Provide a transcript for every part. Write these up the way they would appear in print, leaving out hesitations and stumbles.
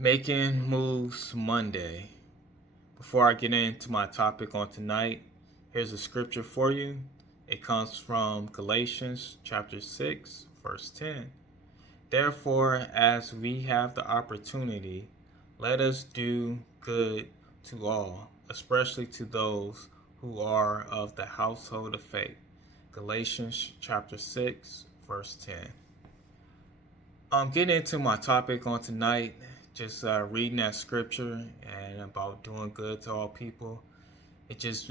Making Moves Monday. Before I get into my topic on tonight, here's a scripture for you. It comes from Galatians chapter 6, verse 10. Therefore, as we have the opportunity, let us do good to all, especially to those who are of the household of faith. Galatians chapter 6, verse 10. Getting into my topic on tonight, just reading that scripture and about doing good to all people. It just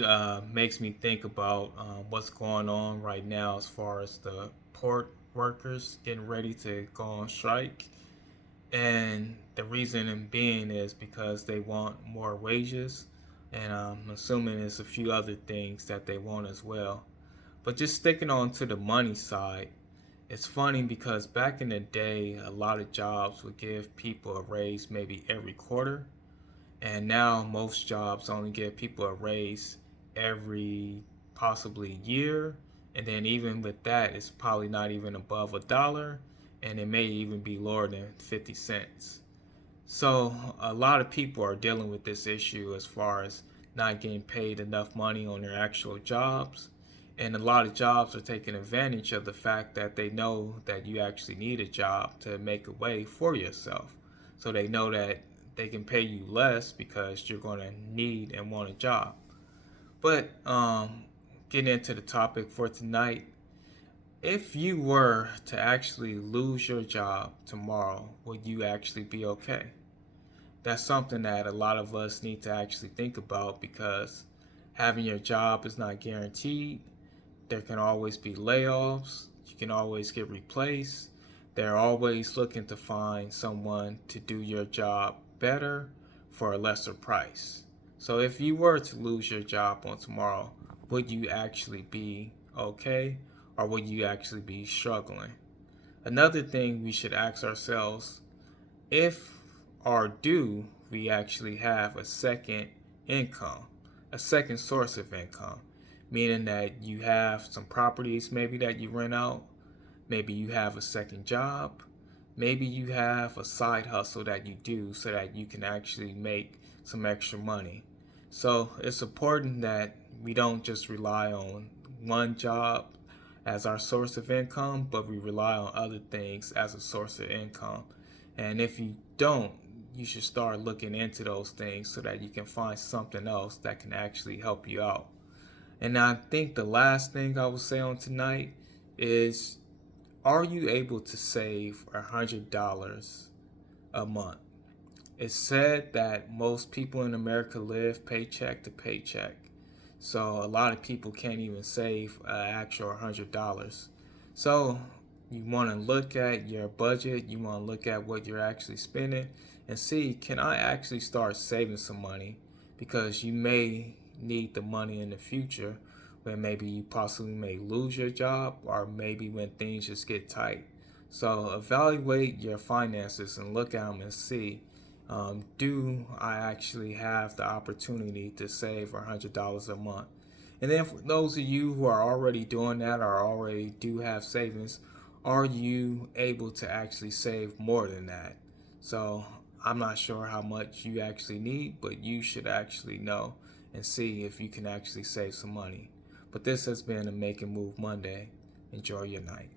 makes me think about what's going on right now as far as the port workers getting ready to go on strike. And the reason being is because they want more wages. And I'm assuming there's a few other things that they want as well. But just sticking on to the money side, it's funny because back in the day, a lot of jobs would give people a raise maybe every quarter. And now most jobs only give people a raise every possibly year. And then even with that, it's probably not even above $1. And it may even be lower than 50 cents. So a lot of people are dealing with this issue as far as not getting paid enough money on their actual jobs. And a lot of jobs are taking advantage of the fact that they know that you actually need a job to make a way for yourself. So they know that they can pay you less because you're going to need and want a job. But getting into the topic for tonight, if you were to actually lose your job tomorrow, would you actually be okay? That's something that a lot of us need to actually think about because having your job is not guaranteed. There can always be layoffs. You can always get replaced. They're always looking to find someone to do your job better for a lesser price. So if you were to lose your job on tomorrow, would you actually be okay or would you actually be struggling? Another thing we should ask ourselves, if or do we actually have a second income, a second source of income, meaning that you have some properties maybe that you rent out, maybe you have a second job, maybe you have a side hustle that you do so that you can actually make some extra money. So it's important that we don't just rely on one job as our source of income, but we rely on other things as a source of income. And if you don't, you should start looking into those things so that you can find something else that can actually help you out. And I think the last thing I will say on tonight is, are you able to save $100 a month? It's said that most people in America live paycheck to paycheck. So a lot of people can't even save an actual $100. So you want to look at your budget, you want to look at what you're actually spending and see, can I actually start saving some money? Because you may need the money in the future when maybe you possibly may lose your job or maybe when things just get tight. So evaluate your finances and look at them and see, do I actually have the opportunity to save $100 a month? And then for those of you who are already doing that or already do have savings, are you able to actually save more than that? So I'm not sure how much you actually need, but you should actually know and see if you can actually save some money. But this has been a Make and Move Monday. Enjoy your night.